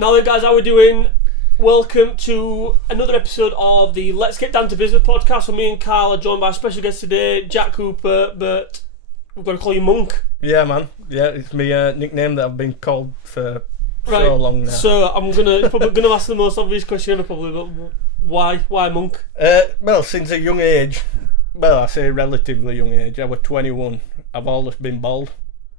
Now then, guys, how we doing? Welcome to another episode of the Let's Get Down to Business podcast. So me and Carl are joined by a special guest today, Jack Cooper, but we're going to call you Monk. Yeah, man. Yeah, it's my nickname that I've been called for so long now. So I'm probably gonna ask the most obvious question ever, probably, but why Monk? Well, since a young age, I say relatively young age, I was 21. I've always been bald.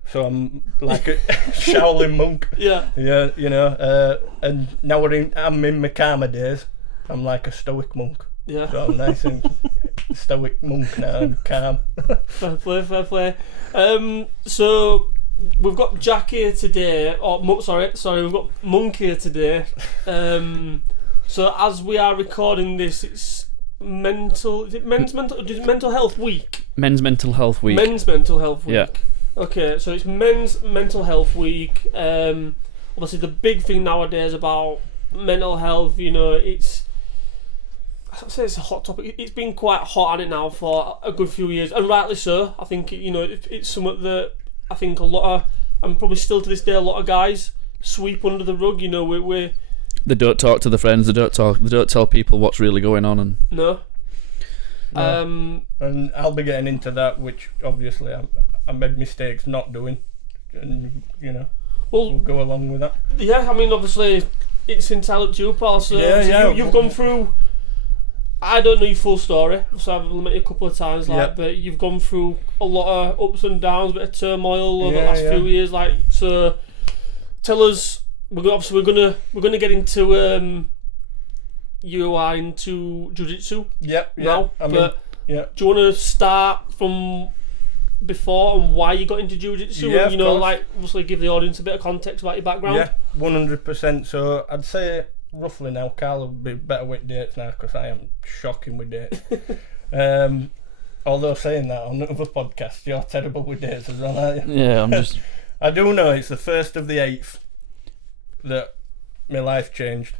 So I'm like a Shaolin monk. Yeah. Yeah, you know. And now I'm in my karma days. I'm like a stoic monk. Yeah. So I'm nice and stoic monk now and calm. Fair play. So we've got Jack here today. Sorry, we've got Monk here today. So as we are recording this, it's Men's Mental Health Week. Men's Mental Health Week. Men's Mental Health Week. Yeah. Okay, so it's Men's Mental Health Week. Obviously, the big thing nowadays about mental health, you know, it's a hot topic. It's been quite hot on it now for a good few years, and rightly so. I think it's something that I think a lot of, and probably still to this day, a lot of guys sweep under the rug. You know, we They don't talk to their friends. They don't tell people what's really going on. And no. And I'll be getting into that, which obviously I made mistakes not doing, and you know, we'll go along with that. Yeah, I mean, obviously, it's entirely to you, pal. So you've gone through. I don't know your full story, so I've limited a couple of times, but you've gone through a lot of ups and downs, a bit of turmoil over the last few years. So tell us. We're gonna get into you are into jiu-jitsu now. Do you want to start from before and why you got into jiu-jitsu? Yeah, and, obviously give the audience a bit of context about your background. Yeah, 100%. So I'd say roughly now, Carl will be better with dates now because I am shocking with dates. Although saying that on another podcast, you're terrible with dates as well, aren't you? yeah, I'm just. I do know it's the 1st of the 8th that my life changed.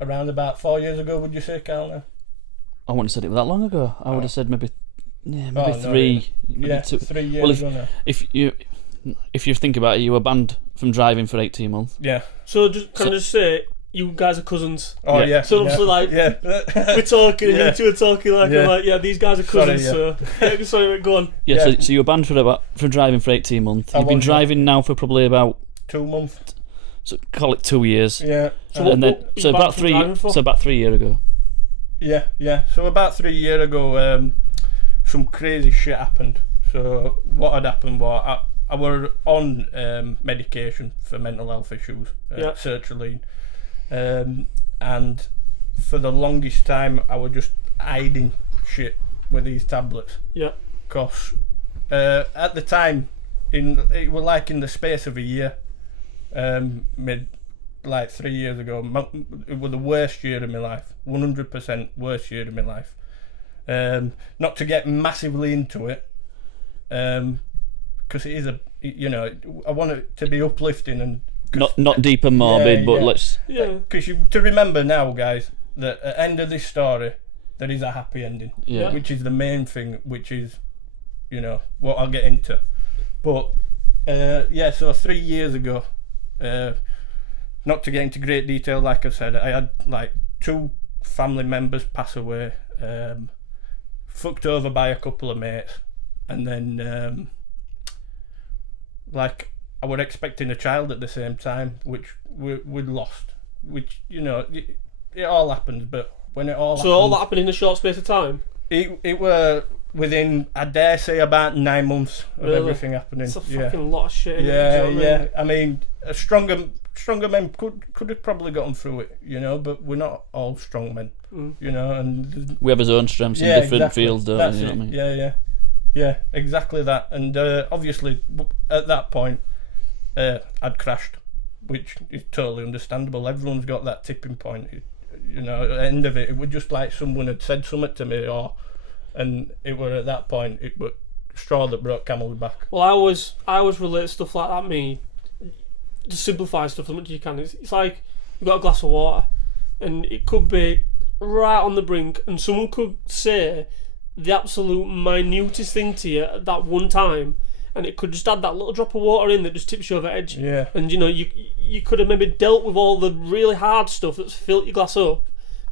Around about 4 years ago, would you say, Carl? Now? I wouldn't have said it that long ago. I would have said maybe 3. Maybe 2. 3 years ago now. If you think about it, you were banned from driving for 18 months. Yeah. So can I just say, you guys are cousins. Oh yeah. So obviously, we're talking, and you two are talking I'm like, these guys are cousins. Sorry, go on. Yeah. So you were banned from driving for 18 months. You've been driving now for probably about 2 months. So call it 2 years. Yeah. So about 3 years ago. Yeah. So about 3 years ago, some crazy shit happened. So what had happened was I were on medication for mental health issues, sertraline, and for the longest time I was just hiding shit with these tablets. Yeah. Cause at the time, it was like in the space of a year. 3 years ago, it was the worst year of my life, 100% worst year of my life. Not to get massively into it, because it is I want it to be uplifting and not deep and morbid, but let's. Yeah. Because to remember now, guys, that at the end of this story, there is a happy ending, which is the main thing, which is, what I'll get into. But so 3 years ago. Not to get into great detail, like I said, I had 2 family members pass away, fucked over by a couple of mates, and then I was expecting a child at the same time, which we'd lost, which it all happens, but when it all all that happened in a short space of time. It were within, I dare say, about 9 months of everything happening. It's a fucking lot of shit. Yeah. I mean, a stronger men could have probably gotten through it, but we're not all strong men, and we have his own strengths in different fields, don't we? You know what I mean? Yeah, exactly that. And obviously, at that point, I'd crashed, which is totally understandable. Everyone's got that tipping point. At the end of it was just like someone had said something to me, and it were at that point, it was straw that broke camel's back. Well, I always relate stuff like that. Me, just simplify stuff as much as you can. It's like you've got a glass of water, and it could be right on the brink, and someone could say the absolute minutest thing to you at that one time, and it could just add that little drop of water in that just tips you over the edge. Yeah. And you could have maybe dealt with all the really hard stuff that's filled your glass up.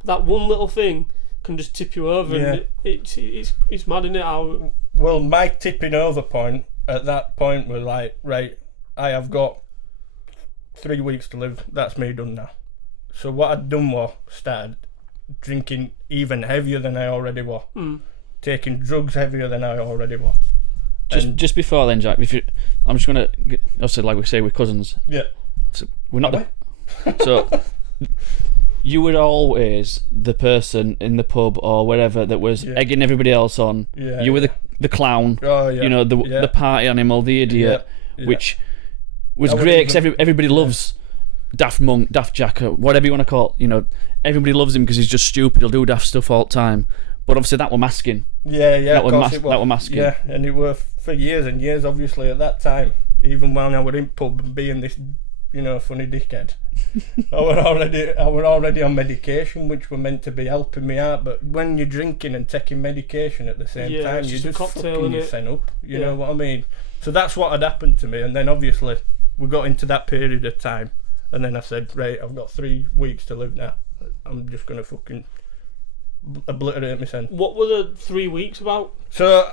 That one little thing can just tip you over, and it's mad, isn't it? Well, my tipping over point at that point was like, right, I have got 3 weeks to live. That's me done now. So what I'd done was started drinking even heavier than I already was, taking drugs heavier than I already was. Just before then, Jack, I'm just gonna obviously, like we say, we're cousins. Yeah. So we're not. So you were always the person in the pub or wherever that was egging everybody else on. Yeah. You were the clown. Oh yeah. You know, the party animal, the idiot, which was great because everybody loves Daft Monk, Daft Jack, or whatever you want to call it. You know, everybody loves him because he's just stupid. He'll do daft stuff all the time. But obviously that were masking. Yeah, That were masking. Yeah, and it were for years and years, obviously, at that time. Even when I was in pub and being this, funny dickhead, I were already on medication, which were meant to be helping me out. But when you're drinking and taking medication at the same time, you just fucking yourself up. You know what I mean? So that's what had happened to me. And then obviously we got into that period of time, and then I said, right, I've got 3 weeks to live now. I'm just gonna fucking obliterate myself. What were the 3 weeks about? So,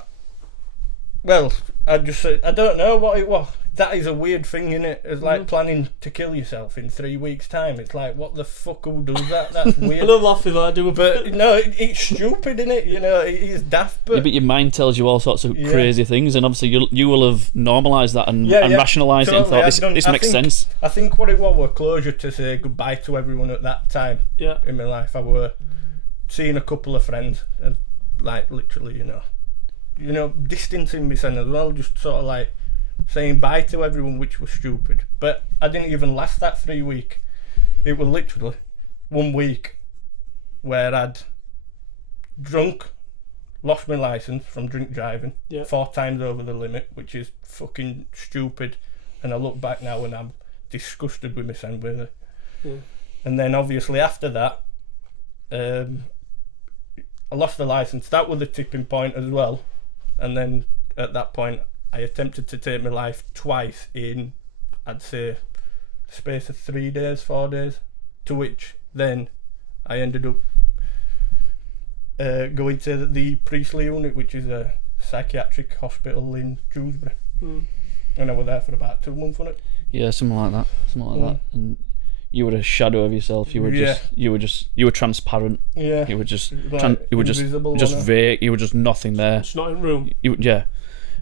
well, I don't know what it was. That is a weird thing, innit? It's like planning to kill yourself in 3 weeks' time. It's like, what the fuck, who does that? That's weird. I'm laughing like I do, but no, it's stupid, innit? It is daft. But your mind tells you all sorts of crazy things, and obviously you will have normalised that and rationalised it and thought this makes sense. I think what it was closure to say goodbye to everyone at that time in my life. I were seeing a couple of friends and like literally, distancing myself as well, just sort of like saying bye to everyone, which was stupid. But I didn't even last that 3 weeks. It was literally 1 week where I'd drunk, lost my licence from drink driving 4 times over the limit, which is fucking stupid. And I look back now and I'm disgusted with myself with it. Yeah. And then obviously after that, I lost the licence. That was the tipping point as well. And then at that point, I attempted to take my life twice in, I'd say, the space of 3 days, 4 days. To which then I ended up going to the Priestley unit, which is a psychiatric hospital in Dewsbury. And I was there for about 2 months on it. Yeah, something like that. And you were a shadow of yourself. You were transparent. Yeah. You were just invisible, just vague. You were just nothing there. Just not in room. I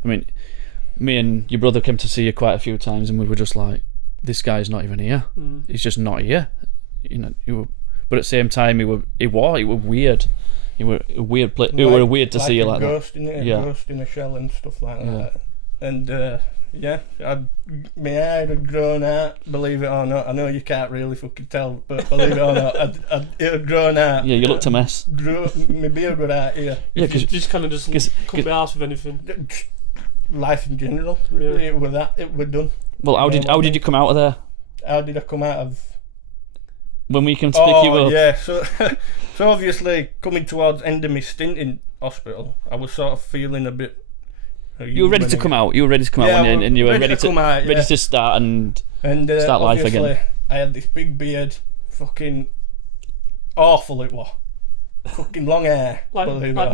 mean, me and your brother came to see you quite a few times, and we were just like, this guy's not even here. He's just not here. But at the same time, it were weird. You were a weird place. It were weird to see you like ghost, that. A ghost in a shell and stuff like that. And my hair had grown out, believe it or not. I know you can't really fucking tell, but believe it or not, it had grown out. Yeah, you looked a mess. My beard was out here. Yeah, because you just kind of couldn't be arsed with anything. Life in general, it was done. Well, how did you come out of there? How did I come out of? When we can pick you up. Yeah, so obviously coming towards end of my stint in hospital, I was sort of feeling a bit. You were ready to come out. You were ready to come out, and you were ready to come out, ready to start and start life again. I had this big beard, fucking awful it was. Fucking long hair, like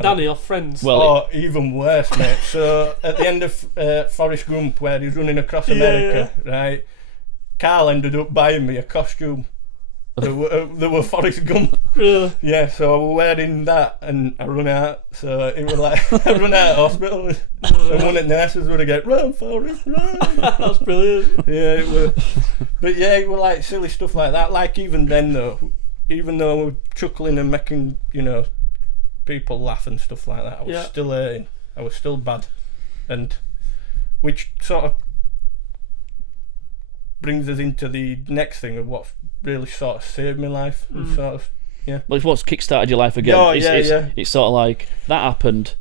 Danny off Friends. Well, even worse, mate. So at the end of Forrest Gump, where he's running across America, right? Carl ended up buying me a costume. There were Forrest Gump. Really? Yeah, so I was wearing that and I run out. So it was like, I run out of hospital. And one of the nurses would have get, run, Forrest, run. That's brilliant. Yeah, it was. But yeah, it was like silly stuff like that. Like even then though, even though I was chuckling and making, people laugh and stuff like that, I was still hurting. I was still bad. And which sort of brings us into the next thing of what really sort of saved my life. And sort of, well, it's what's kick-started your life again. It's sort of like, that happened,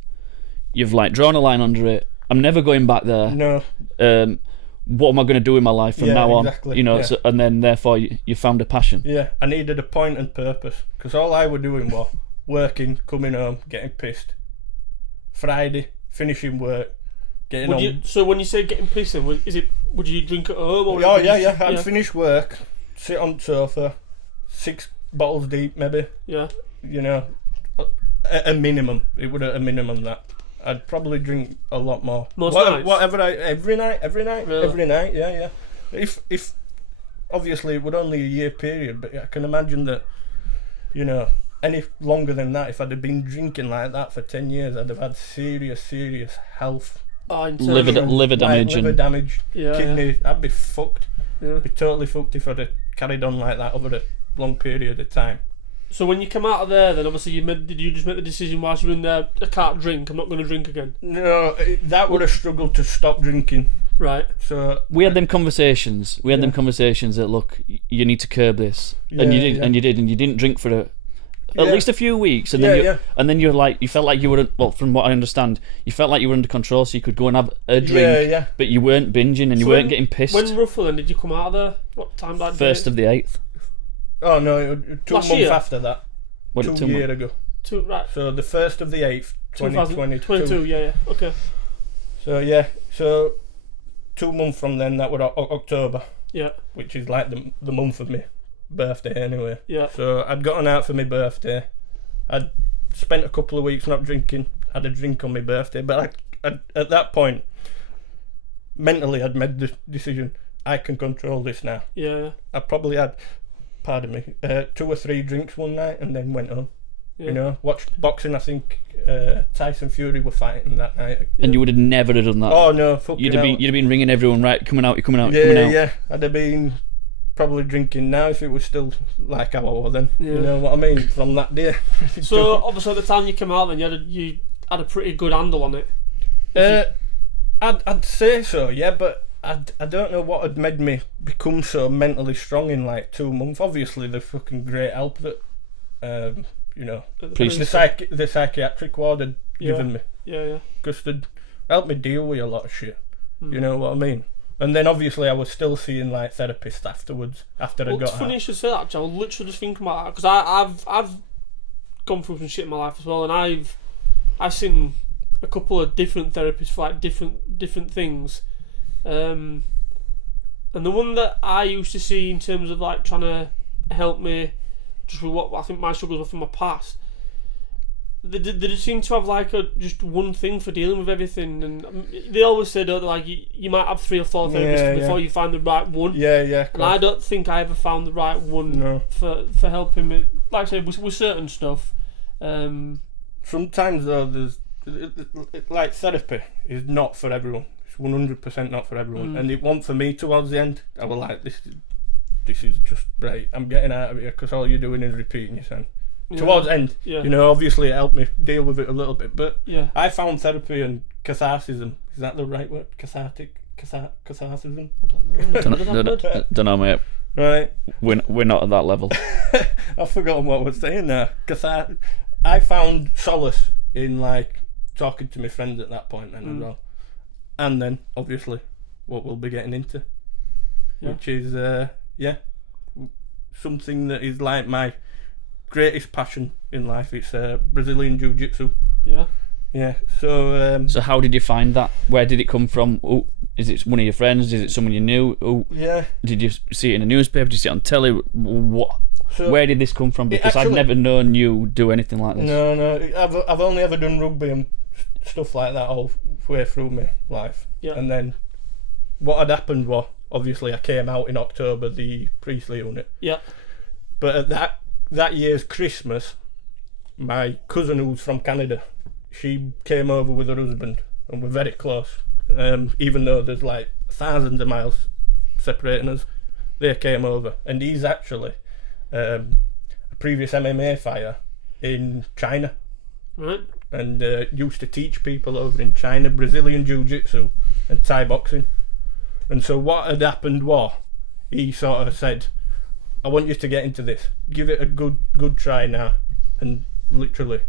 you've like drawn a line under it, I'm never going back there. No. What am I going to do in my life from now on? Exactly, So, and then therefore you found a passion. Yeah, I needed a point and purpose, because all I was doing was working, coming home, getting pissed. Friday, finishing work, getting on. So when you say getting pissed, then, would you drink at home? Or yeah. I'd finish work, sit on the sofa, 6 bottles deep maybe. Yeah. You know, at a minimum. It would at a minimum that. I'd probably drink a lot more. Whatever every night, really? every night, yeah. If obviously it would only a year period, but I can imagine that, you know, any longer than that, if I'd have been drinking like that for 10 years, I'd have had serious health. Liver damage. Liver damage, kidney, I'd be fucked. Yeah. Be totally fucked if I'd have carried on like that over a long period of time. So when you come out of there, then obviously did you just make the decision whilst you were in there, I can't drink, I'm not going to drink again? No, that would have struggled to stop drinking. Right. So we had them conversations. Them conversations that, look, you need to curb this, and you did, and you didn't drink for at least a few weeks, and then you're like, you felt like you were, well, from what I understand, you felt like you were under control, so you could go and have a drink, but you weren't binging and you weren't getting pissed. When roughly then did you come out of there? What time that day? 1st of the 8th. Oh no, 2 months after that. What, 2 years ago. Right. So the 1st of the 8th, 2022. Yeah. Okay. So 2 months from then, that was October. Yeah. Which is like the month of my birthday anyway. Yeah. So I'd gotten out for my birthday. I'd spent a couple of weeks not drinking. Had a drink on my birthday, but I at that point, mentally, I'd made the decision. I can control this now. Yeah. I probably had, 2 or 3 drinks one night and then went home. Yeah. You know, watched boxing. I think Tyson Fury were fighting that night. And you would have never have done that. Oh no, fucking you'd have been ringing everyone, right? Coming out. Yeah. I'd have been probably drinking now if it was still like how I was then. Yeah. You know what I mean? From that day. So obviously at the time you came out, then you had a pretty good handle on it. I'd say so, yeah, but I don't know what had made me become so mentally strong in like 2 months. Obviously, the fucking great help that the psychiatric ward had given me. Yeah. Because they'd helped me deal with a lot of shit. You know what I mean? And then obviously I was still seeing like therapists afterwards after I got out. It's funny you should say that, Joe. I was literally just thinking about that because I've gone through some shit in my life as well, and I've seen a couple of different therapists for like different things. And the one that I used to see in terms of like trying to help me just with what I think my struggles were from my past, they just seem to have like just one thing for dealing with everything, and they always say, don't they, like you might have 3 or 4 therapists before you find the right one. Yeah. And I don't think I ever found the right one for helping me. Like I said, with certain stuff. Sometimes though, there's like therapy is not for everyone. 100% not for everyone, and it wasn't for me towards the end. I was like, this is just right. I'm getting out of here because all you're doing is repeating yourself. Towards the end, you know, obviously it helped me deal with it a little bit, but I found therapy and catharsism. Is that the right word? Catharsism? Don't know, mate. Right. We're not at that level. I've forgotten what I was saying there. I found solace in like talking to my friends at that point then as well. And then, obviously, what we'll be getting into, which is, something that is like my greatest passion in life. It's Brazilian Jiu-Jitsu. Yeah. So. So how did you find that? Where did it come from? Oh, is it one of your friends? Is it someone you knew? Oh, yeah. Did you see it in a newspaper? Did you see it on telly? What? So where did this come from? Because I've never known you do anything like this. No. I've only ever done rugby and stuff like that all way through my life. Yeah. And then what had happened was, obviously I came out in October, the Priestley unit. Yeah. But at that year's Christmas, my cousin who's from Canada, she came over with her husband and we're very close. Even though there's like thousands of miles separating us, they came over. And he's actually a previous MMA fighter in China. Right. And used to teach people over in China Brazilian Jiu-Jitsu and Thai boxing. And so what had happened was, he sort of said, I want you to get into this. Give it a good try now. And literally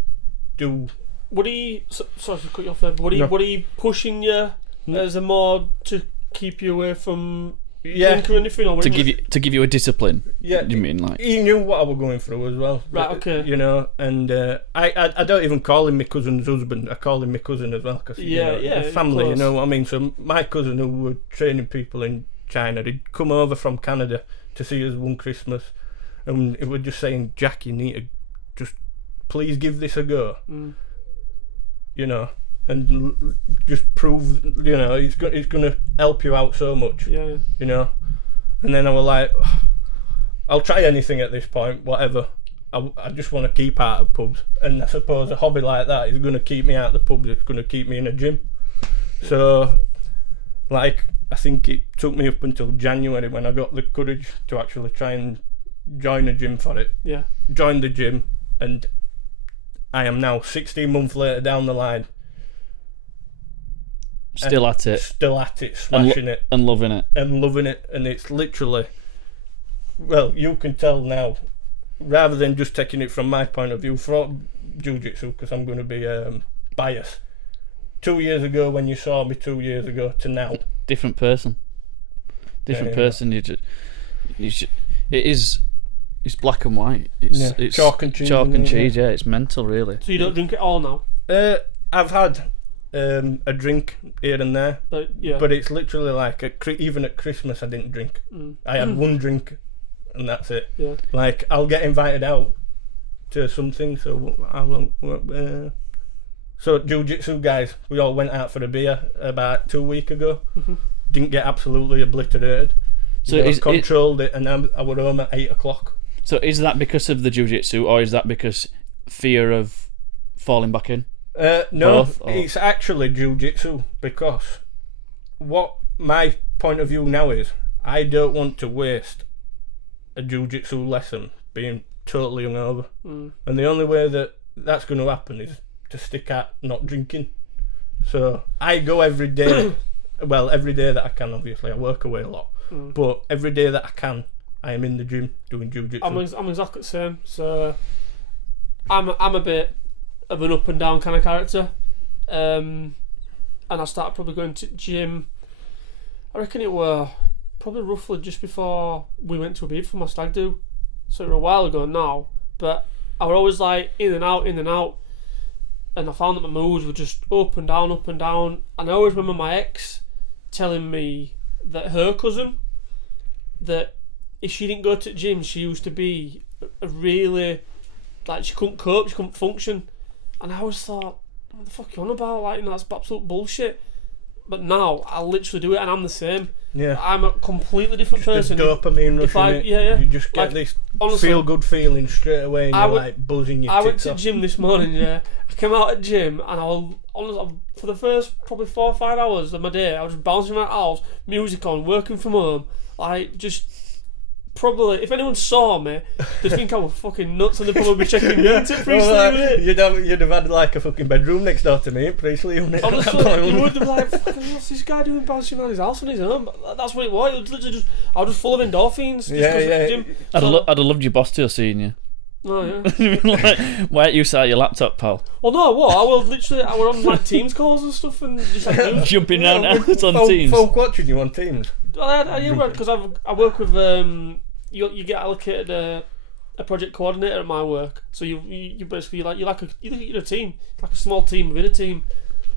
do... Sorry to cut you off there, but what are you pushing you as a more to keep you away from drink or anything? Or to give you a discipline. Yeah, you mean like he knew what I was going through as well. Right, okay. You know, and I don't even call him my cousin's husband. I call him my cousin as well because family. You know what I mean? So my cousin, who were training people in China, he'd come over from Canada to see us one Christmas, and it was just saying, "Jack, you need to just please give this a go." You know. And just prove, you know, it's going to help you out so much. Yeah. You know, and then I was like, I'll try anything at this point, whatever. I just want to keep out of pubs, and I suppose a hobby like that is going to keep me out of the pubs. It's going to keep me in a gym. So, like, I think it took me up until January when I got the courage to actually try and join a gym for it. Yeah. Joined the gym, and I am now 16 months later down the line. Still at it, smashing it, and loving it, and it's literally, well, you can tell now, rather than just taking it from my point of view for jiu-jitsu, because I'm going to be biased. 2 years ago, when you saw me 2 years ago to now, different person. It's black and white. It's chalk and cheese. Yeah, it's mental, really. So you don't drink it all now? I've had a drink here and there, but it's literally like even at Christmas I didn't drink. I had one drink and that's it. Like, I'll get invited out to something, so how long so jiu-jitsu guys, we all went out for a beer about 2 weeks ago. Didn't get absolutely obliterated, so controlled it, and I was home at 8 o'clock. So is that because of the jiu-jitsu, or is that because fear of falling back in? No, it's actually jiu-jitsu, because what my point of view now is, I don't want to waste a jiu-jitsu lesson being totally hungover, and the only way that that's going to happen is to stick at not drinking. So I go every day, well, every day that I can. Obviously I work away a lot, but every day that I can, I am in the gym doing jiu-jitsu. I'm exactly the same. So I'm a bit of an up and down kind of character, and I started probably going to gym, I reckon it were probably roughly just before we went to Ibiza for my stag do, so it was a while ago now, but I was always like in and out, and I found that my moods were just up and down, and I always remember my ex telling me that her cousin, that if she didn't go to the gym, she used to be a really, like, she couldn't cope, she couldn't function. And I always thought, what the fuck are you on about? Like, you know, that's absolute bullshit. But now I literally do it, and I'm the same. Yeah, I'm a completely different person. The dopamine rush, you just get like, this feel-good feeling straight away, and you're like buzzing your tits off. I went to the gym this morning. I came out at gym, and I was honestly, for the first probably 4 or 5 hours of my day, I was just bouncing around the house, music on, working from home, like just. Probably, if anyone saw me, they'd think I was fucking nuts, and they'd probably be checking me into Priestley. You'd have had like a fucking bedroom next door to me at Priestley. Honestly, you would have been like, what's this guy doing bouncing around his house on his own? That's what it was. It was literally just, I was just full of endorphins. I'd have loved your boss to have seen you. Oh yeah. Like, why aren't you sat at your laptop, pal? Well, no, what? I was on like Teams calls and stuff, and just like jumping around on Teams. Folk watching you on Teams. Well, because I work with you get allocated a project coordinator at my work, so you basically you're a team, like a small team within a team.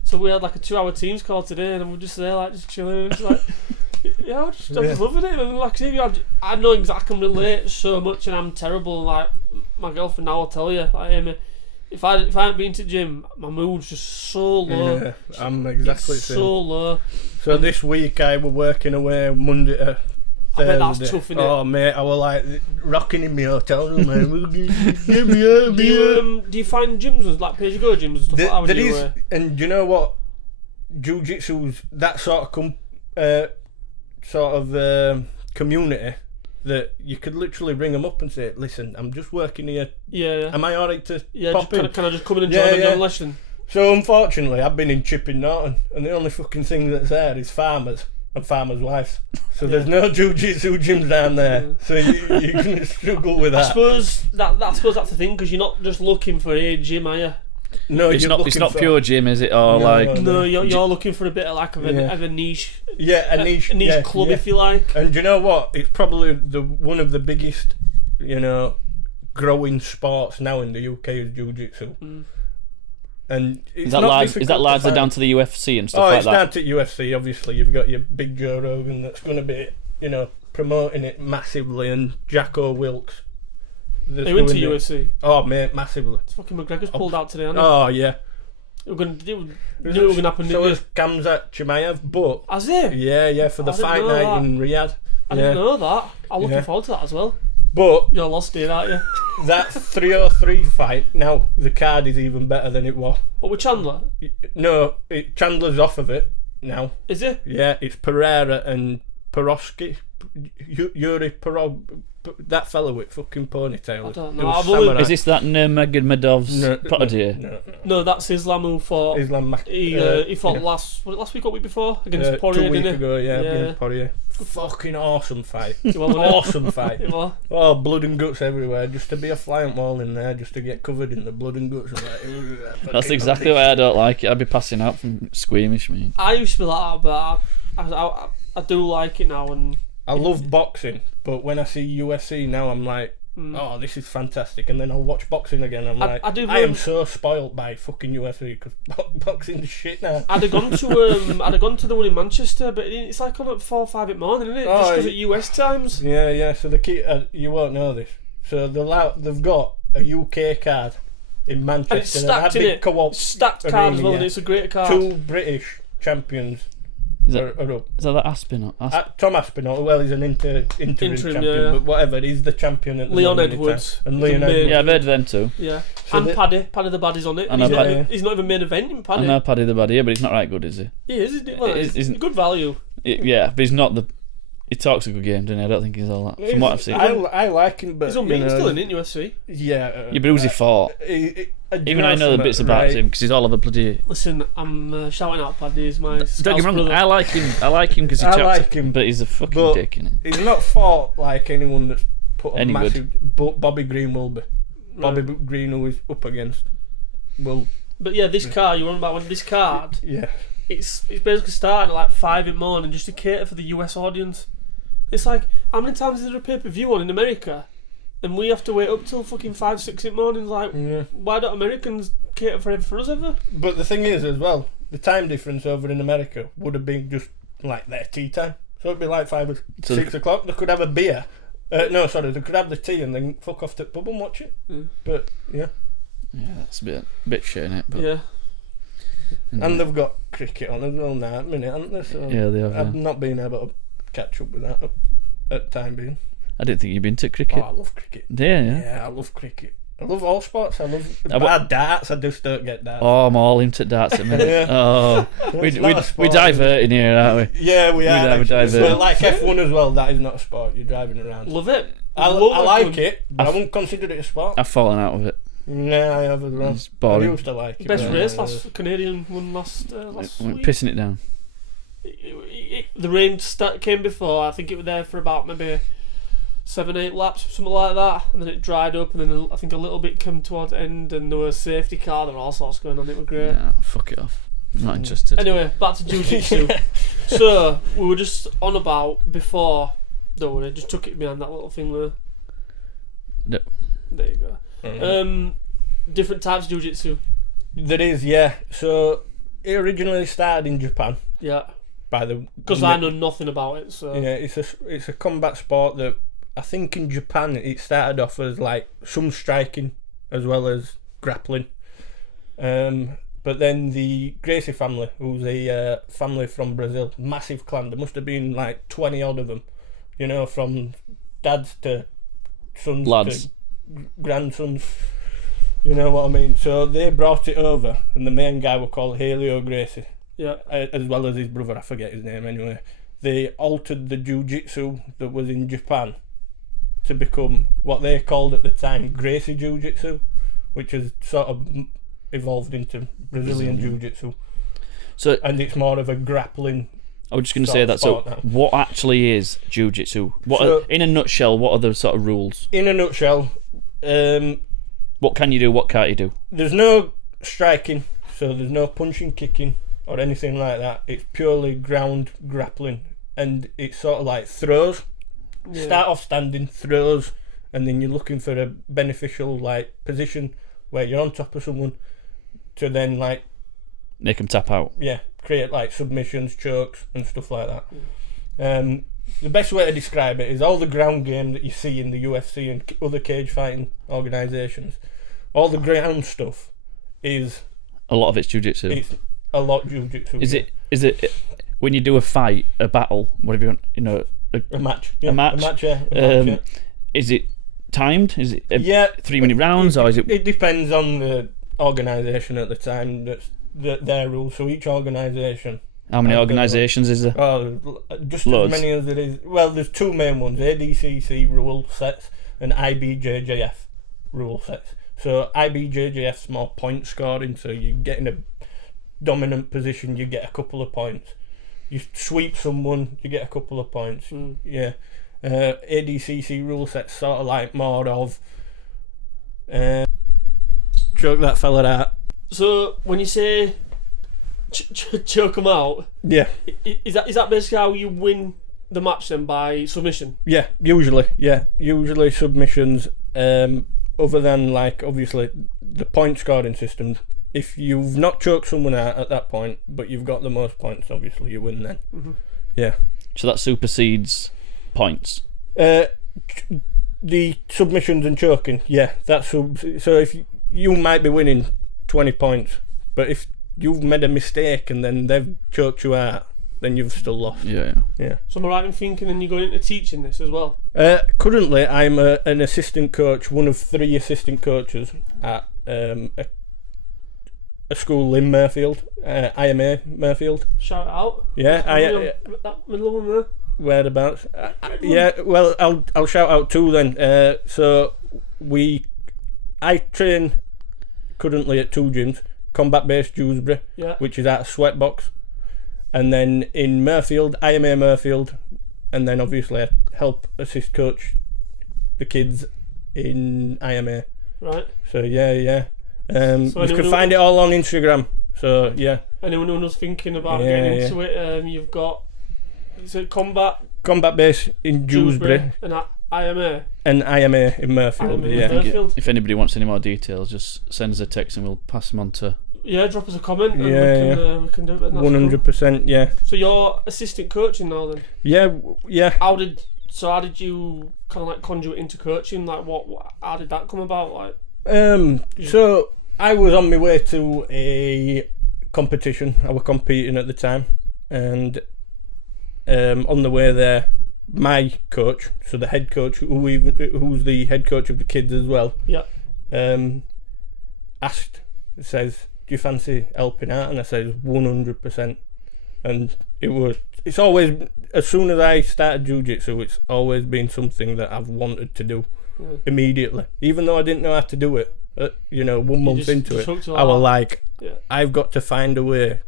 So we had like a 2-hour Teams call today, and we're just there like just chilling, and it's like. I'm just loving it, and like I know exactly, I can relate so much, and I'm terrible. Like my girlfriend now will tell you, like Amy, if I hadn't been to the gym, my mood's just so low. Yeah, I'm exactly the same. So low. So this week I were working away Monday to Thursday. I bet that's tough, innit? Oh mate, I was like rocking in my hotel room. Do you find gyms like pay-as-you-go gyms and stuff like that? There is, and do you know what? Jiu-jitsu's that sort of community that you could literally ring them up and say, listen, I'm just working here. Yeah. Am I alright to pop in? Can I just come in and join a lesson? So unfortunately, I've been in Chipping Norton, and the only fucking thing that's there is farmers and farmers' wives. So there's no jiu-jitsu gyms down there. So you're going to struggle with that. I suppose that's the thing, because you're not just looking for a gym, are you? No, it's not pure gym, is it? Or you're looking for a bit of a niche. Yeah, a niche club, if you like. And do you know what? It's probably one of the biggest, growing sports now in the UK is jiu-jitsu. And is that largely down to the UFC and stuff like that? Oh, it's down to UFC. Obviously, you've got your big Joe Rogan that's going to be, promoting it massively, and Jacko Wilkes. They went to UFC. Oh, mate, massively. It's fucking McGregor's pulled out today, hasn't he? Oh, yeah. It was going to happen. So was Gamzat Chimaev, but has he? Yeah, for the fight night in Riyadh. I didn't know that. I'm looking forward to that as well. But you're lost here, aren't you? That 303 fight, now the card is even better than it was. What, with Chandler? No, Chandler's off of it now. Is it? Yeah, it's Pereira and Perovsky. Yuri Perov. That fella with fucking ponytail. I don't know. Is this that Nurmagomedov's protege? No, that's Islam who fought. He fought last week or week before against Poirier, 2 weeks didn't he? ago, against Poirier. Fucking awesome fight. Awesome fight. Oh, blood and guts everywhere. Just to be a fly on wall in there, just to get covered in the blood and guts. That's exactly why I don't like it. I'd be passing out from squeamish, me. I used to be like that, but I do like it now. And I love boxing, but when I see UFC now, I'm like, oh, this is fantastic. And then I'll watch boxing again. I'm like, I am so spoilt by fucking UFC because boxing's shit now. I'd have gone to the one in Manchester, but it's like on at 4 or 5 in the morning, isn't it? Just because at US times. Yeah. So the key, you won't know this. So they've got a UK card in Manchester. And it's stacked, in it? Stacked card as well, and it's a great card. 2 British champions. Is that Aspinall? Tom Aspinall. Well, he's an interim champion, but whatever. He's the champion at the Leon Edwards. And Leon Edwards. Yeah, I've heard of them too. Yeah, so and Paddy the Baddy's on it. He's not even main event in Paddy. I know Paddy the Baddy, but he's not right good, is he? He is. He's good value. Yeah, but he's not the. He talks a good game, doesn't he? I don't think he's all that. From what I've seen, I like him, but he's unbeaten still in UFC. Yeah, but who's he fought? Even I know the bits about him because he's all over bloody. Listen, I'm shouting out Paddy. He's my. Don't get me wrong. Brother. I like him because he chats. But he's a fucking dick, innit? He's not fought like anyone that's put a massive. Bobby Green will be. Bobby Green, who is up against, will. But yeah, this card you're on about. This card. Yeah. It's basically starting at like 5 in the morning just to cater for the US audience. It's like, how many times is there a pay-per-view on in America? And we have to wait up till fucking 5, 6 in the morning. Like, why don't Americans cater for us ever? But the thing is, as well, the time difference over in America would have been just like their tea time. So it'd be like 5 or 6 o'clock. They could have a beer. They could have the tea and then fuck off to the pub and watch it. But, yeah. Yeah, that's a bit shit, innit? But yeah. And they've got cricket on as well now at the minute, haven't they? So yeah, they have. I've not been able to catch up with that at the time being. I didn't think you'd been to cricket. Oh, I love cricket. Yeah, I love cricket. I love all sports. I love darts. I just don't get darts. Oh, I'm all into darts at the minute. Oh, we're diverting here, aren't we? Yeah, we are. We're diverting. But like F1 as well, that is not a sport. You're driving around. Love it. I like it, but I wouldn't consider it a sport. I've fallen out of it. Yeah, I have as well. It's boring. I used to like it. Best race Canadian won last week. Pissing it down. The rain came before. I think it was there for about maybe 7-8 laps, something like that, and then it dried up, and then I think a little bit came towards the end, and there was a safety car. There were all sorts going on. It was great. Yeah, fuck it off. I'm not interested. Anyway, back to jiu-jitsu. So we were just on about before. Don't worry, just took it behind that little thing there. No. There you go. Different types of jiu-jitsu. There is, yeah. So it originally started in Japan. Yeah. Because I know nothing about it. So yeah, it's a combat sport that I think in Japan it started off as like some striking as well as grappling. But then the Gracie family, who's a family from Brazil, massive clan. There must have been like 20 odd of them. You know, from dads to sons lads to grandsons. You know what I mean? So they brought it over, and the main guy was called Helio Gracie. Yeah. As well as his brother, I forget his name anyway. They altered the jiu-jitsu that was in Japan to become what they called at the time Gracie Jiu-Jitsu, which has sort of evolved into Brazilian Jiu-Jitsu. So, and it's more of a grappling. I was just going to say that. So, what actually is jiu-jitsu? In a nutshell, what are the sort of rules? In a nutshell, what can you do? What can't you do? There's no striking, so there's no punching, kicking, or anything like that. It's purely ground grappling, and it's sort of like throws. Yeah. Start off standing, throws, and then you're looking for a beneficial like position where you're on top of someone to then like make them tap out. Yeah, create like submissions, chokes, and stuff like that. The best way to describe it is all the ground game that you see in the UFC and other cage fighting organisations. All the ground stuff is a lot of it's jiu-jitsu. It's a lot jiu-jitsu. Is it when you do a fight, a battle, whatever you know, a match, a match, yeah. Is it timed? Is it 3-minute rounds, or is it? It depends on the organisation at the time. That's their rules. So each organisation. How many organisations is there? Oh, just loads. As many as there is. Well, there's two main ones: ADCC rule sets and IBJJF rule sets. So IBJJF's more point scoring. So you get in a dominant position, you get a couple of points. You sweep someone, you get a couple of points. Yeah. ADCC rule sets sort of like more of choke that fella out. So when you say choke them out, yeah, is that basically how you win the match then, by submission? Yeah, usually submissions. Other than like obviously the point scoring system. If you've not choked someone out at that point, but you've got the most points, obviously you win then. Mm-hmm. Yeah. So that supersedes points. The submissions and choking, yeah. So if you might be winning 20 points, but if you've made a mistake and then they've choked you out, then you've still lost. Yeah. So am I right in thinking then you're going into teaching this as well? Currently, I'm an assistant coach, one of 3 assistant coaches at a school in Murfield, IMA Murfield. Shout out. Yeah, that middle one there. Whereabouts? Yeah, well, I'll shout out too then. So I train currently at 2 gyms: Combat Base Dewsbury, which is at Sweatbox, and then in Murfield, IMA Murfield, and then obviously I help assist coach the kids in IMA. Right. So yeah. So you can find it all on Instagram. So yeah. Anyone who's thinking about getting into it, you've got, is it Combat Base in Dewsbury and IMA. And IMA in Murfield. Murfield. If anybody wants any more details, just send us a text and we'll pass them on to. Yeah, drop us a comment and we can do it. 100%. Cool. Yeah. So you're assistant coaching now then? Yeah. How did you kind of like conjure it into coaching? Like how did that come about? Like. So I was on my way to a competition. I was competing at the time, and on the way there, my coach, so the head coach, who's the head coach of the kids as well, says, "Do you fancy helping out?" And I said, 100%. And it's always, as soon as I started jiu-jitsu, it's always been something that I've wanted to do. Immediately, even though I didn't know how to do it, 1 month into it, I was like, I've got to find a way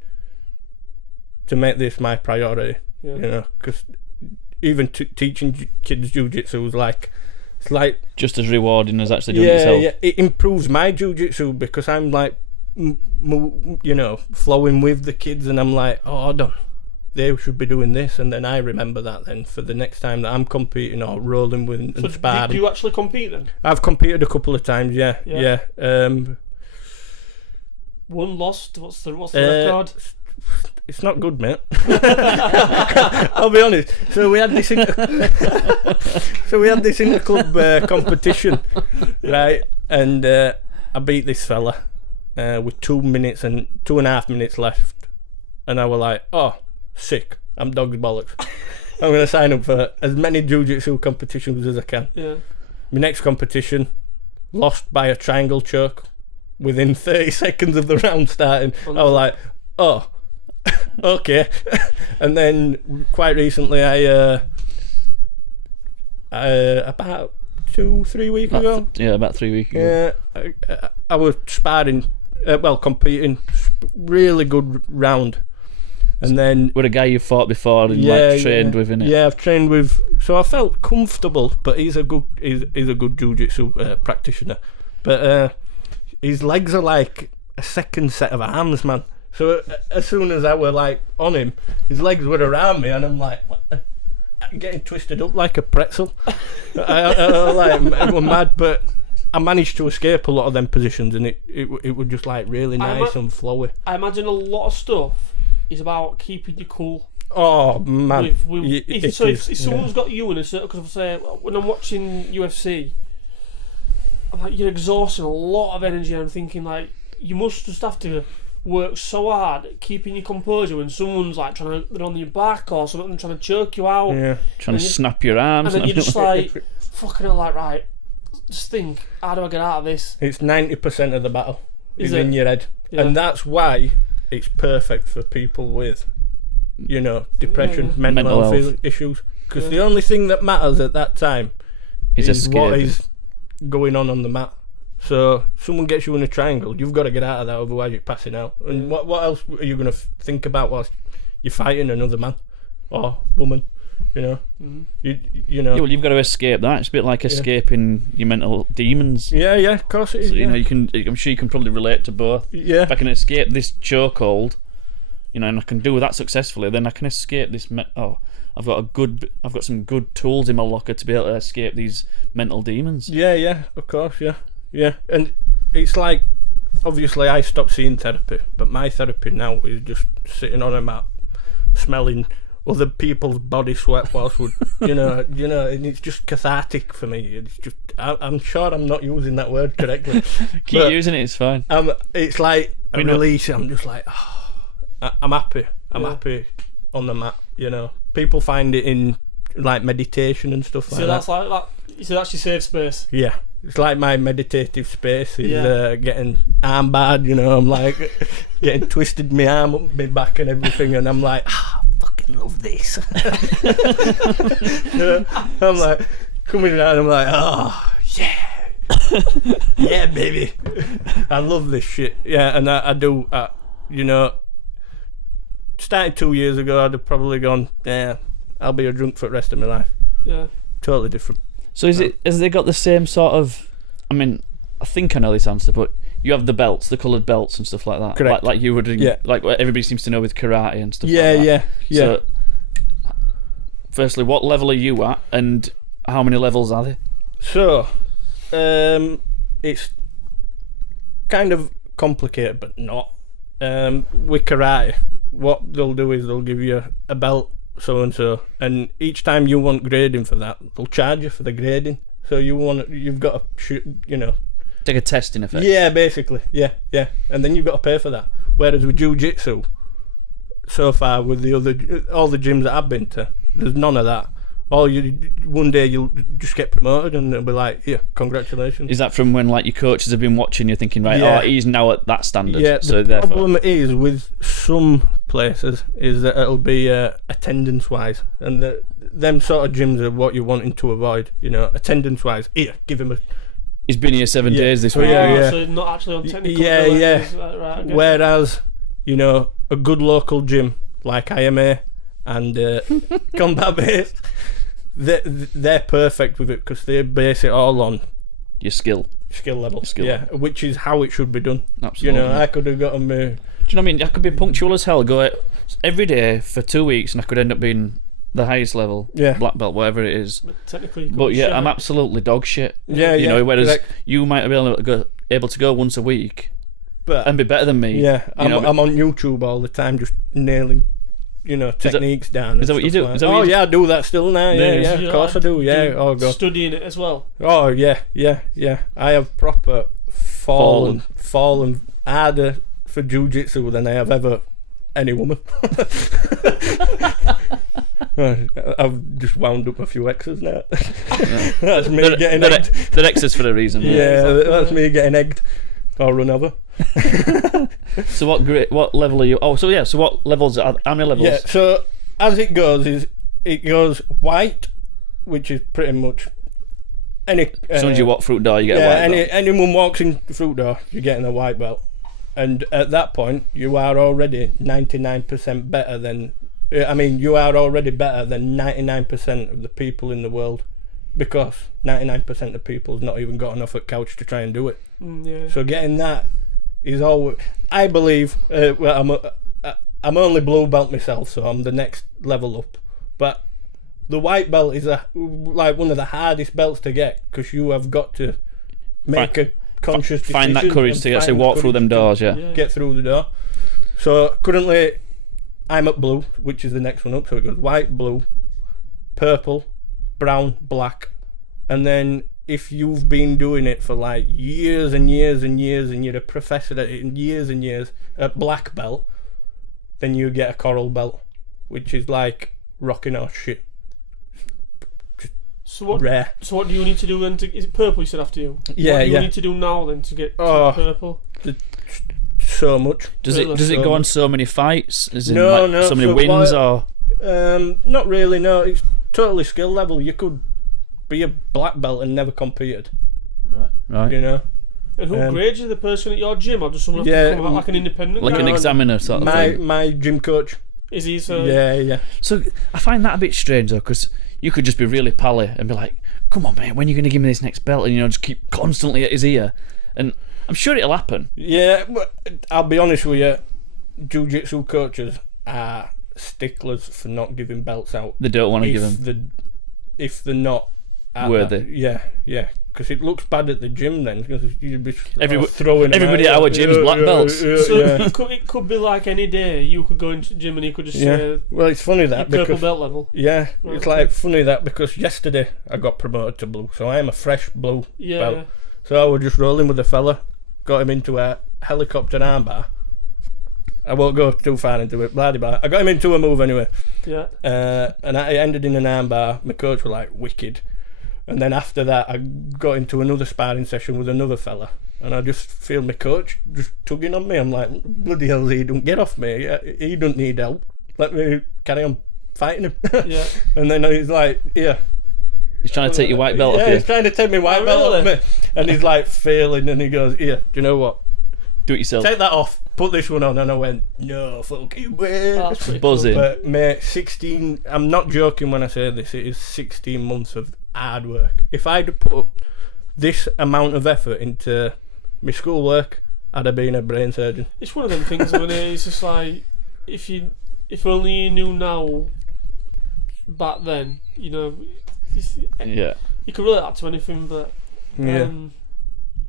to make this my priority. Because even teaching kids jiu-jitsu was like, it's like just as rewarding as actually doing it yourself. Yeah, it improves my jiu-jitsu because I'm like, flowing with the kids, and I'm like, they should be doing this, and then I remember that then for the next time that I'm competing or rolling with and sparring. Did you actually compete then? I've competed a couple of times, yeah. One lost. What's the record? It's not good, mate. I'll be honest. So we had this interclub competition, right? And I beat this fella with 2 minutes and 2.5 minutes left, and I was like, sick, I'm dog's bollocks. I'm going to sign up for as many jiu-jitsu competitions as I can. Yeah. My next competition, lost by a triangle choke within 30 seconds of the round starting. I was like, okay. And then quite recently, I about 2-3 weeks ago. About 3 weeks ago. I was sparring, competing, really good round. And then with a guy you fought before and trained with, innit? Yeah, I've trained with, so I felt comfortable. But he's a good jiu-jitsu practitioner. But his legs are like a second set of arms, man. So as soon as I were like on him, his legs were around me, and I'm like, what the? Getting twisted up like a pretzel. I was mad, but I managed to escape a lot of them positions, and it was just like really nice and flowy. I imagine a lot of stuff is about keeping you cool. Oh man! If someone's got you in a certain, because when I'm watching UFC, I'm like, you're exhausting a lot of energy. I'm thinking like you must just have to work so hard at keeping your composure when someone's like they're on your back or something, trying to choke you out, trying to snap your arms, and then you're just like fucking hell, like right, just think, how do I get out of this? It's 90% of the battle is it? In your head, and that's why it's perfect for people with, depression, mental health issues, because the only thing that matters at that time is what is going on the mat. So someone gets you in a triangle, you've got to get out of that, otherwise you're passing out. And what else are you going to think about whilst you're fighting another man or woman? Mm-hmm. Yeah, well, you've got to escape that. It's a bit like escaping your mental demons. Yeah, of course it is. So, I'm sure you can probably relate to both. Yeah. If I can escape this chokehold, and I can do that successfully, then I can escape this. I've got some good tools in my locker to be able to escape these mental demons. Yeah, of course, yeah. And it's like, obviously I stopped seeing therapy, but my therapy now is just sitting on a mat, smelling other people's body sweat whilst we, and it's just cathartic for me. It's just, I'm sure I'm not using that word correctly. Keep using it, it's fine. It's like a release. I'm just like, I'm happy. I'm happy on the mat. People find it in like meditation and stuff like that. That's like that. So that's your safe space. Yeah. It's like my meditative space is getting arm barred, I'm like getting twisted my arm up my back and everything, and I'm like, I fucking love this. I'm like coming out and I'm like, oh yeah. Yeah, baby. I love this shit. Yeah, and I do, started 2 years ago, I'd have probably gone, I'll be a drunk for the rest of my life. Yeah. Totally different. So has they got the same sort of? I mean, I think I know this answer, but you have the belts, the coloured belts and stuff like that. Correct. Like you would, like what everybody seems to know with karate and stuff like that. Yeah. So, firstly, what level are you at, and how many levels are there? So, it's kind of complicated, but not. With karate, what they'll do is they'll give you a belt, so and so, and each time you want grading for that, they'll charge you for the grading. So you've got to take a test in effect. Yeah, basically, yeah, and then you've got to pay for that. Whereas with jiu-jitsu, so far with all the gyms that I've been to, there's none of that. One day you'll just get promoted and they'll be like, yeah, congratulations. Is that from when like your coaches have been watching you thinking, right, he's now at that standard? Yeah, so the problem is with some places is that it'll be attendance wise, and them sort of gyms are what you're wanting to avoid, attendance wise. Here, give him a... He's been here 7 days this week. So not actually on technical. Yeah. Right, whereas, a good local gym like IMA and combat based, they're perfect with it because they base it all on your skill level. Which is how it should be done. Absolutely. I could have got them. Do you know what I mean? I could be punctual as hell, go every day for 2 weeks, and I could end up being the highest level, black belt, whatever it is. But technically, I'm absolutely dog shit. Yeah. Whereas correct. you might be able to go once a week, and be better than me. Yeah, I'm on YouTube all the time, just nailing. Techniques down. Is that what you do? I do that still now. Yeah, of course I do. Yeah, oh god, studying it as well. Oh yeah. I have proper fallen harder for jiu-jitsu than I have ever any woman. I've just wound up a few X's now. That's me getting egged. They're X's for a reason. Yeah, that's me getting egged or run over. So what level are you? So what levels are? How many levels? Yeah, so as it goes it goes white, which is pretty much any. As soon as you walk through the door, you get a white belt. Anyone walks in the fruit door, you're getting a white belt, and at that point you are already 99% better than. You are already better than 99% of the people in the world, because 99% of people's not even got enough at couch to try and do it. Yeah. So getting that is always. I believe. Well, I'm only blue belt myself, so I'm the next level up. But the white belt is like one of the hardest belts to get, because you have got to make a conscious decision. Find that courage to actually walk through them doors, Get through the door. So currently, I'm at blue, which is the next one up. So it goes white, blue, purple, brown, black, and then if you've been doing it for like years and years and years, and you're a professor at it in years and years, at black belt, then you get a coral belt, which is like rocking horse shit. Rare. So what do you need to do then? Is it purple you said after you? Yeah, what do you need to do now then to get to purple? So much. Does it go on so many fights? No. So many wins or? Not really. No, it's totally skill level. You could be a black belt and never competed. Right. You know. And who grades you? The person at your gym, or does someone have to come out like an independent? Like an examiner sort of thing? My gym coach. Is he so? Yeah. So I find that a bit strange though, because you could just be really pally and be like, "Come on, mate, when are you going to give me this next belt?" And just keep constantly at his ear, and I'm sure it'll happen. Yeah, but I'll be honest with you, jiu-jitsu coaches are sticklers for not giving belts out. They don't want to give them if they're not worthy. Yeah. Because it looks bad at the gym then, because you'd be throwing everybody at our gym's black belts. It could be like any day you could go into the gym and you could just say, well, it's funny that purple belt level. Yeah, it's like funny that because yesterday I got promoted to blue, so I am a fresh blue belt. So I was just rolling with a fella, got him into a helicopter armbar. I won't go too far into it, bloody blah. I got him into a move anyway. Yeah. And I ended in an armbar. My coach was like, wicked. And then after that, I got into another sparring session with another fella, and I just feel my coach just tugging on me. I'm like, bloody hell, he don't get off me. He don't need help. Let me carry on fighting him. Yeah. And then he's like, he's trying to take your white belt off you. Yeah, he's trying to take my white belt off me. And he's like failing, and he goes, do you know what? Do it yourself. Take that off. Put this one on. And I went, no, fuck you, man. Buzzing. But mate, 16, I'm not joking when I say this, it is 16 months of hard work. If I'd put this amount of effort into my schoolwork, I'd have been a brain surgeon. It's one of them things, isn't it? It's just like, if only you knew now back then, you could relate that to anything, but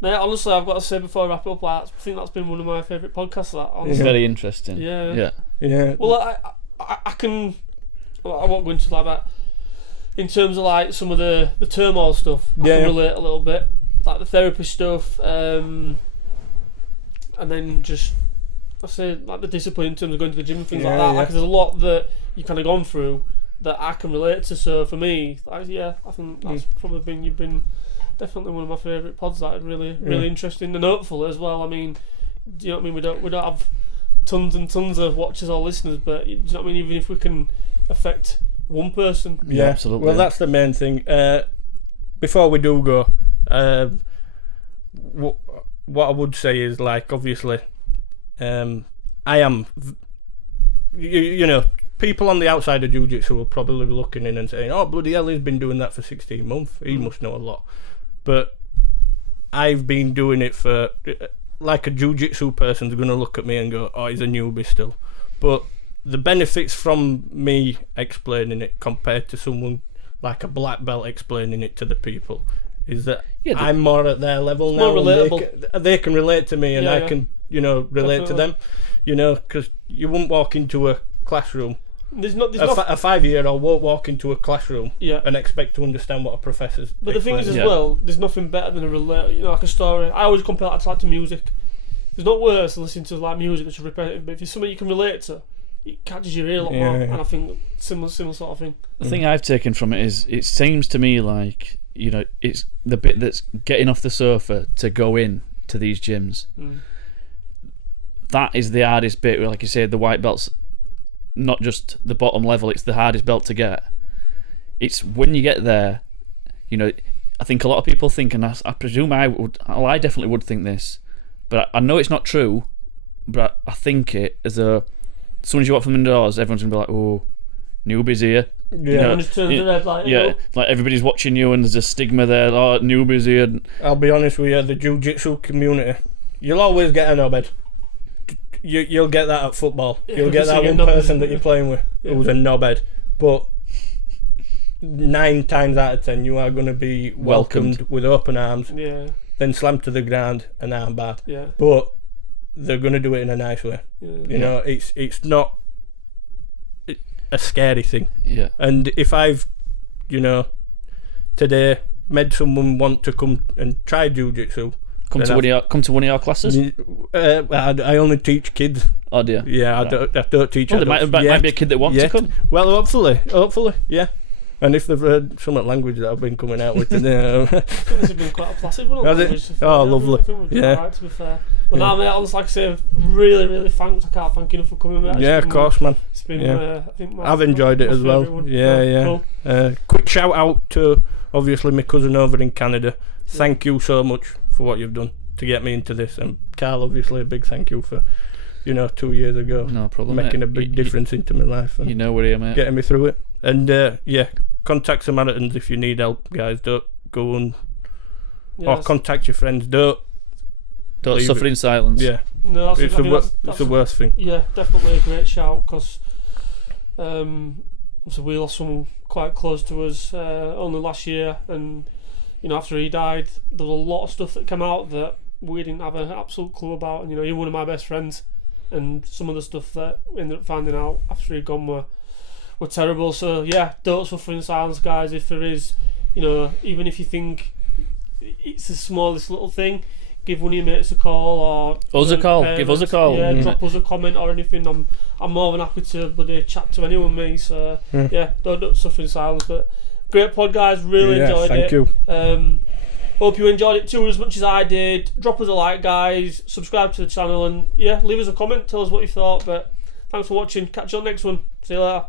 honestly, I've got to say before I wrap it up, I think that's been one of my favourite podcasts. It's very interesting. Yeah. Well, I can. Well, I won't go into like that. In terms of like some of the turmoil stuff, I can relate a little bit, like the therapy stuff, and then just I say like the discipline in terms of going to the gym and things like that. Like there's a lot that you kind of gone through that I can relate to. So for me, I think that's probably you've been definitely one of my favourite pods. That are really interesting and hopeful as well. I mean, do you know what I mean? We don't have tons and tons of watchers or listeners, but do you know what I mean? Even if we can affect one person. Yeah, absolutely. Well, that's the main thing. Before we do go, what I would say is, like, obviously, I am, you know, people on the outside of jiu-jitsu will probably be looking in and saying, oh, bloody hell, he's been doing that for 16 months. He must know a lot. But I've been doing it for, like, a jiu-jitsu person's going to look at me and go, oh, he's a newbie still. But the benefits from me explaining it compared to someone like a black belt explaining it to the people is that I'm more at their level now. More relatable. They can relate to me, and I can, relate to them. Because you wouldn't walk into a classroom. There's a 5-year-old won't walk into a classroom and expect to understand what a professor's. But the thing is, as well, there's nothing better than like a story. I always compare that to music. There's not worse than listening to like music that's repetitive, but if it's something you can relate to, it catches your ear a lot more, and I think similar sort of thing. The thing I've taken from it is, it seems to me like, it's the bit that's getting off the sofa to go in to these gyms. That is the hardest bit. Like you said, the white belt's not just the bottom level, it's the hardest belt to get. It's when you get there, I think a lot of people think, and I presume I definitely would think this, but I know it's not true, but I think it as a, as soon as you walk from the doors, everyone's gonna be like, "Oh, newbies here." Yeah, just turn the red light. Yeah, like everybody's watching you, and there's a stigma there. Oh, newbies here. I'll be honest with you, the jiu-jitsu community You'll always get a knobhead. You'll get that at football. You'll get that one person that you're playing with who's a knobhead. But 9 times out of 10, you are going to be welcomed with open arms. Yeah. Then slammed to the ground and armbarred. Yeah. But they're going to do it in a nice way. Yeah. You know, it's not a scary thing. Yeah. And if I've, you know, today made someone want to come and try jiu-jitsu, come to one of your classes. I only teach kids. Oh dear. Yeah, I don't teach. Well, there might be a kid that wants to come. Well, hopefully, yeah. And if they've heard some language that I've been coming out with today, this has been quite a placid one. Oh, lovely. Yeah. Right, to be fair. Well, now, mate, I was like I say, really, really thanks. I can't thank you enough for coming, mate. Yeah, of course, man. It's been, I think I've enjoyed it as well. One. Yeah. Cool. Quick shout out to obviously my cousin over in Canada. Thank you so much for what you've done to get me into this, and Carl, obviously a big thank you for 2 years ago, no problem, making mate. a big difference into my life. And you know we're here, mate. Getting me through it, and contact Samaritans if you need help, guys. Don't go and or contact your friends. Don't suffer in silence. Yeah, no, it's the worst thing. Yeah, definitely a great shout, because so we lost someone quite close to us only last year, and after he died, there was a lot of stuff that came out that we didn't have an absolute clue about, and you're one of my best friends, and some of the stuff that we ended up finding out after he'd gone were terrible. So yeah, don't suffer in silence, guys. If there is, even if you think it's the smallest little thing, give one of your mates a call, or us a call. Give us a call. Yeah, drop us a comment or anything. I'm more than happy to chat to anyone, me. So yeah, don't suffer in silence. But great pod, guys. Really enjoyed it. Thank you. Hope you enjoyed it too as much as I did. Drop us a like, guys. Subscribe to the channel, and leave us a comment. Tell us what you thought. But thanks for watching. Catch you on the next one. See you later.